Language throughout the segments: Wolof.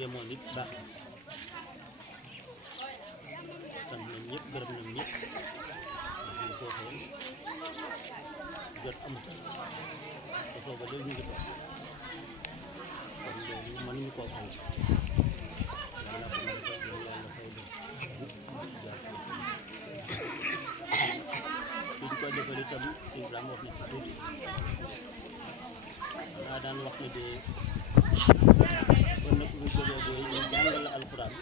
yemoon nit baax sant nañ ñëpp gërëm nañ ñëpp ndax ñu ko waxee jot amut te sooba léegi ñu ngi toog kon loolu mënuñu koo fay yàlla ko mën a fay yàlla fay leen suñ ko defal itam Ibrahima wax na ci tuuti naa daan wax ne de kon nag bu jógee de ñu jàngal la alxuraan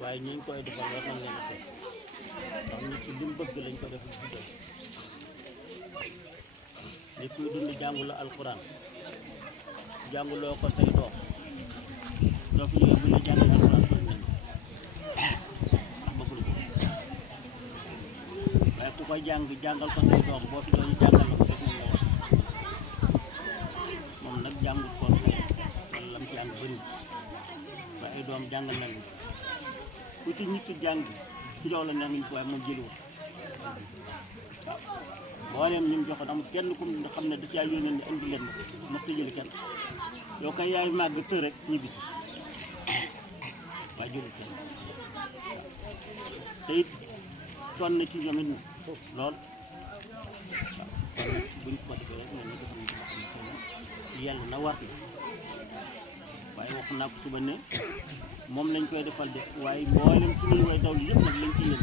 waaye ñu ngi koy defal war nañ leen a teg ndax nit ki li mu bëgg lañ ko def ci doy nit kuy dund jàngu la alxuraan jànguloo ko say doom doo fi ñëwee bu ñu jàngal alxuraan doon nañ ndax bëggul ko waaye ku koy jàngal ko say doom boo fi doon jàngal la ko def nañ la wax moom nag jàngul kon wala lam jàng bëri waaye ay doom jàngal nañ ku ci ñitti jàng ci loolu la neex nañ ko waaye moom jëliwul waaw boo ñu joxoon amul kenn ku xam ne da caa yónnee ne indi leen ma mos a jëli kenn yow kay yaay màgg tër rek ñibbi si waaye jëlul kenn te it sonn na ci ñoom it lool waaw kon buñ ko defee rek ñoom ñu def nañ ko xam ne yàlla na war na waaye wax naa ko suba ne moom lañ koy defal de waaye mboolem ci ñuy way dawlu yëpp nag lañ ci yéen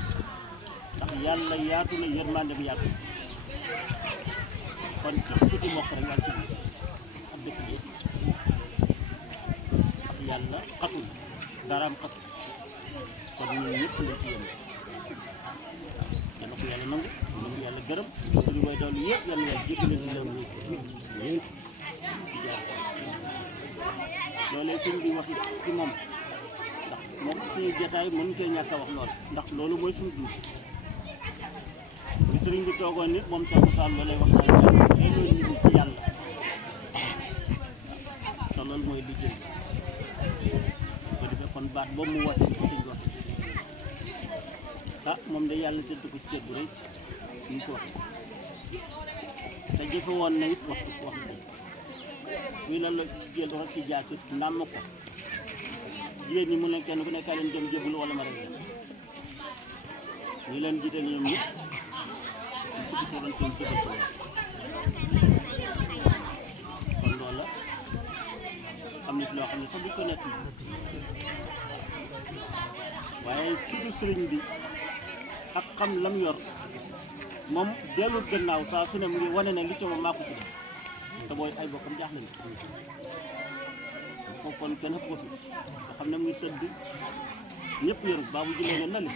ndax yàlla yaatu na yërmande bi yaatu kon ci ci mokk rek wàcc ab dëkk bi ndax yàlla xatul daraam xatul kon ñun ñëpp lañ ci yéen yal na ko yàlla nangu yal na ko yàlla gërëm suñu way dawlu yëpp yal na yàlla jéggale ci leen ñi ci jaar loolee sëñ bi wax ci moom ndax moom suñu jotaay mënuñ cee ñàkk a wax lool ndax loolu mooy suñu dund li sëriñ bi toogoon nit moom Cheikh Moussa lay wax naa loolu nit ñi ci yàlla te loolu mooy liggéey ko defee kon baat boobu mu woote ni ko sëñ bi wax ah moom de yàlla séddu ko ci cër bu rëy ñu ko waxee te jëfe woon na it wax na fii la jël rek ci jaasi ndàmm ko jigéen ñi mu ne kenn ku nekk leen dem jébbalu wala ma rek ñu leen jiite ñoom ñëpp ñu ko doon seen jébal ko kon loolu la am na ci loo xam ne sax du ko nekk waaye tudd sëriñ bi ak xam lam yor moom dellu gannaaw saa su ne mu ngi wane ne li ci moom maa ko tudd te booy ay bokkam jaaxle na ko kon kenn ëpp ko fi nga xam ne mu ngi tëdd ñëpp yoru baabu jëlee ne nali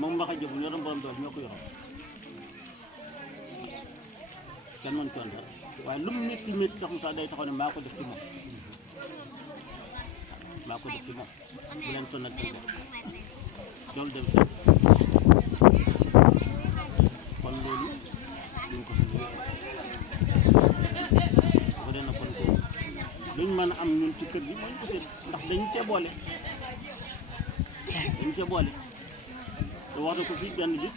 moom mbax a jëful yoroon borom dool ñoo ko yoroon kenn mën coon dara waaye lu mu métti métti sax mu sax day taxaw ne maa ko def ci moom maa ko def ci moom bu leen sonal seen bopp loolu dem si kon loolu duñ ko fi bu dee na kon ko luñ mën a am ñun ci kër gi mooy ko seen ndax dañu cee boole te wax na ko fii benn bis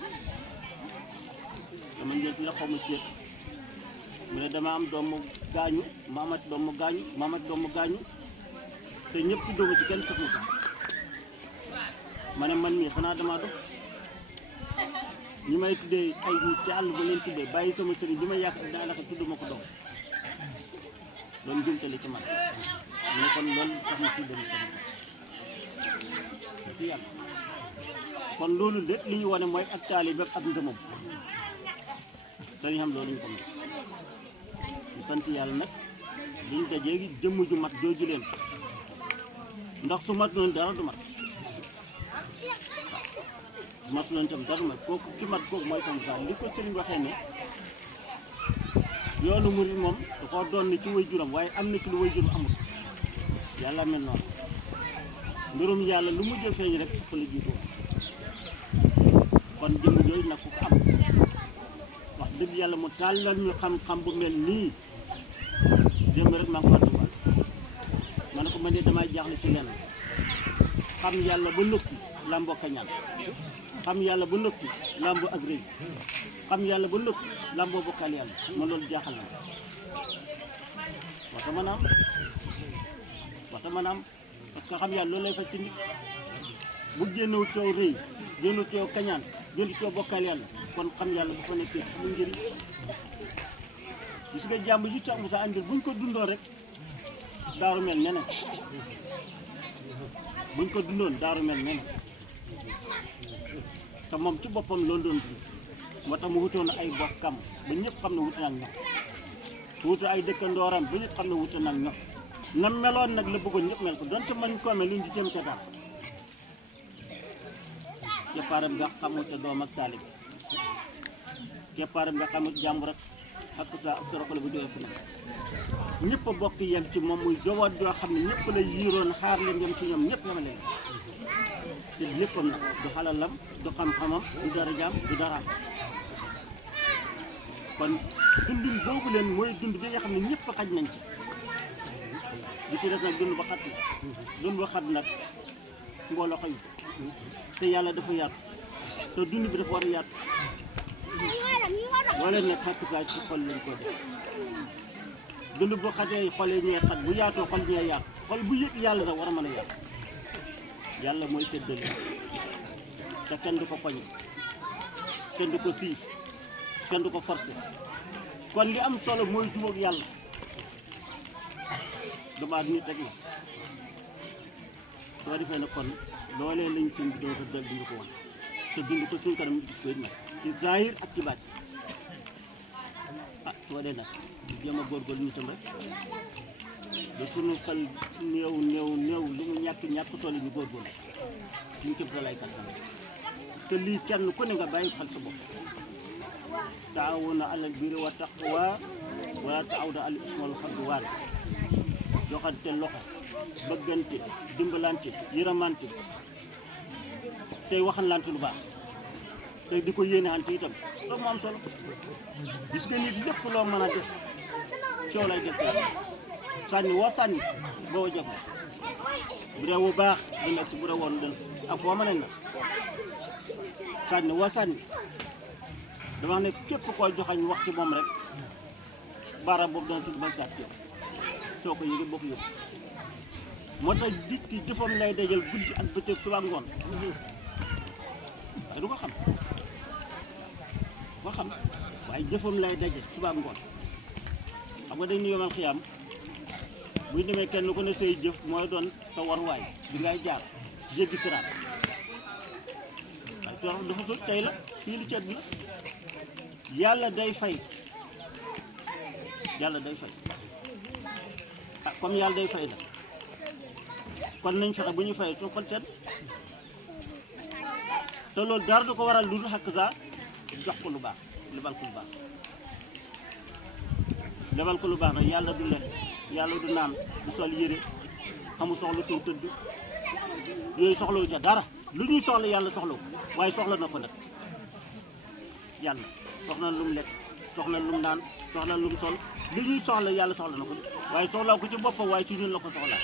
dama njël ci la xaw ma ceeb mu ne dama am doomu gaañu ma amat doomu gaañu te ñëpp doomu ci kenn sax mu sax ma ne man mii xanaa damaa dox ñi may tuddee ay nit ci àll ba leen tuddee bàyyi sama sëriñ bi ma yàq daanaka tudd ma ko doom loolu jumtali ci man ne kon loolu tax na tuddee ci yàlla kon loolu lépp li ñu wane mooy ak taalibe ak ngëmam dañu xam loolu ñu ko mën ñu sant yàlla nag liñ dajee gi jëmm ju mat jooju leen ndax su mat noonu dara du mat mat noonu tam dara du mat kooku ki mat kooku mooy tam daal li ko sëriñ waxee ne yoonu murid moom da koo doon ni ci way juram waaye am na ci lu way juram amul yàlla mel noonu mbirum yàlla lu mujj feeñ rek fa la jiitoo kon jëmm jooju nag ku ko am wax dëgg yàlla mu tàllal ñu xam-xam bu mel nii jëmm rek maa ngi ko fàttaliwaat ma ne ko man de damay jaaxle ci lenn xam yàlla ba noppi lamboo kañaan xam yàlla ba noppi lamboo ak rëy xam yàlla ba noppi lamboo bokkaal yàlla ma loolu jaaxal na moo tax maanaam te mën a am parce que xam yàlla loolu lay faj ci nit bu génnewul coow rëy génnewul coow kañaan génnewul coow bokkal yàlla kon xam yàlla bu fa nekkee amul njëriñ gis nga jàmb ji tax mu sa andil buñ ko dundoo rek daaru mel neneen buñ ko dundoon daaru mel neneen te moom ci boppam loolu doon dund moo tax mu wutoon ay bokkam ba ñëpp xam ne wuute nag ñoom wuute ay dëkkandooram ba ñëpp xam ne wuute nag ñoom nam meloon nag la bëggoon ñëpp mel ko donte man koo mel luñ di jëm ca daal keppaaram nga xamul te doom ak taalib keppaaram nga xamul jàmbur rek ak sa sorokale bu jógee fu nekk ñëpp a bokk yem ci moom muy jowoot joo xam ne ñëpp la yiiroon xaar leen yem ci ñoom ñëpp yema leen te léppam nag du xalalam du xam-xamam du darajaam du daraam kon dundin boobu leen mooy dund bi nga xam ne ñëpp xaj nañ ci di ci def nag dund ba xat la dund ba xat nag mbooloo xayu te yàlla dafa yaatu te dund bi dafa war a yaatu wala nag xattukaay ci xol lañ ko def dund bu xatee xolee ñee xat bu yaatoo xol ñee yaatu xol bu yëg yàlla nag war a mën a yaatu yàlla mooy séddale te kenn du ko poñe kenn du ko siif kenn du ko forcé kon li am solo mooy jubóog yàlla damaat nit rek la soo defee ne kon loolee lañ sëñ bi doon ko dal dund ko woon te dund ko suñ kanam gis koy nag ci zahir ak ci baat ah soo dee nag di jéem a góorgóorlu ñu tam rek ba sunu xel néew lu mu ñàkk tool yi ñu góorgóorlu ñu képp da lay kattan te lii kenn ku ne nga bàyyi xel sa bopp taawuna alal birri wa taqwa wala taawuna alal ismi wal udwan joxante loxo bëggante dimbalante yërëmante tey waxalante lu baax tey di ko yéenexante itam loolu moo am solo gis nga nit lépp loo mën a def coow lay def sànni woo sànni boo jëf bu dee wu baax dina ci bu dee woon dën ak foo mën a na sànni woo sànni dama ne képp koo joxañ wax ci moom rek baaraam boobu dana tudd ba saat yow soo ko yëgee boo ko yëg moo tax nit ki jëfam lay dajal guddi ak bëccëg suba ngoon waaye du ko xam waaye jëfam lay daje suba ngoon xam nga dañ ñu yomal xiyaam buy demee kenn ku ne say jëf mooy doon sa waruwaay bi ngay jaar jéggi siraat waaye torox dafa sut tey la fii li ceet bi la yàlla day fay ah comme yàlla day fay la kon nañ fexe bu ñu fay suñu xol seet te loolu dara du ko waral lu dul xakk saa jox ko lu baax lebal ko lu baax nag yàlla du lekk yàlla du naan du sol yére xamul soxla suñu tëdd yooyu soxlawu ca dara lu ñuy soxla yàlla soxla ko waaye soxla na ko nag yàlla soxla na lu mu lekk soxla lu mu naan soxla lu mu sol li ñuy soxla yàlla soxla na ko waaye soxlaa ko ci boppam waaye ci ñun la ko soxlaa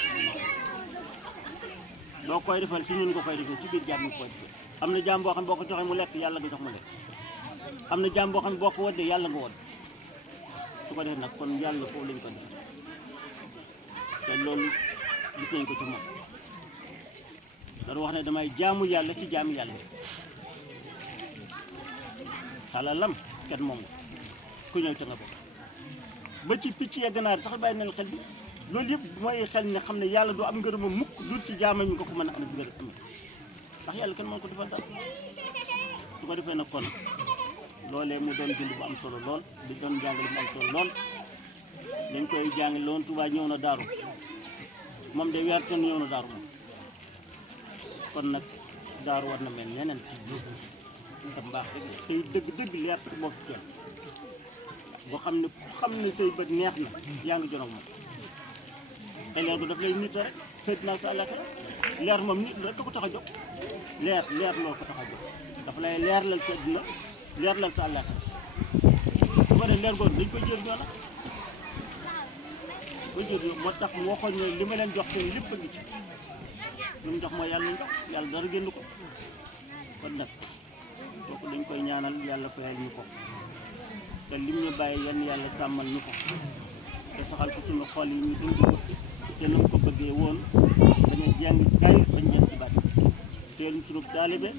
doo koy defal ci ñun nga koy defal ci biir jaam nga koy defal am na jaam boo xam ne boo ko joxee mu lekk yàlla nga jox mu lekk am na jaam boo xam ne boo ko woddee yàlla nga wodd su ko defee nag kon yàlla foofu lañ ko def te loolu gis nañ ko ci moom dara wax ne damay jaamu yàlla ci jaamu yàlla xalalam kenn moom ku ñëw ca nga bokk ba ci picc ya ganaar sax bàyyi nañ xel bi loolu yëpp mooy xel ne xam ne yàlla du am ngërëma mukk dul ci jaamam ñu nga ko mën a am ngërëm ndax yàlla kenn mën ko defal dara su ko defee nag kon loolee mu doon dund bu am solo lool di doon jàngale bu am solo lool dañ koy jàngale loon Tuubaa ñëw na daaru moom de weer ton ñëw na daaru moom kon nag daaru war na mel neneen te mbaax rek tey dëgg leer ci boo fi kenn boo xam ne say bët neex na yaa ngi jonoog moom te leer ko daf lay nit rek xëy na sa àllaaxira leer moom nit rek ko tax a jóg leer loolu ko tax a jóg dafa lay leerlal sa àddina leerlal sa àllaaxira bu ko dee leer googu dañ koy jëriñoo nag moo tax mu waxoon ne li ma leen jox seen lépp a ngi ci lu mu jox mooy yàlla nañ jox yàlla dara génn ko kon nag kooku dañ koy ñaanal yàlla fayal ñu ko te lim ñu bàyyi yenn yàlla sàmmal ñu ko te saxal ko suñu xol yi ñu dund ko te na mu ko bëggee woon dañu jàng ci bañ jàng ci baat teeluñ sunu taalibe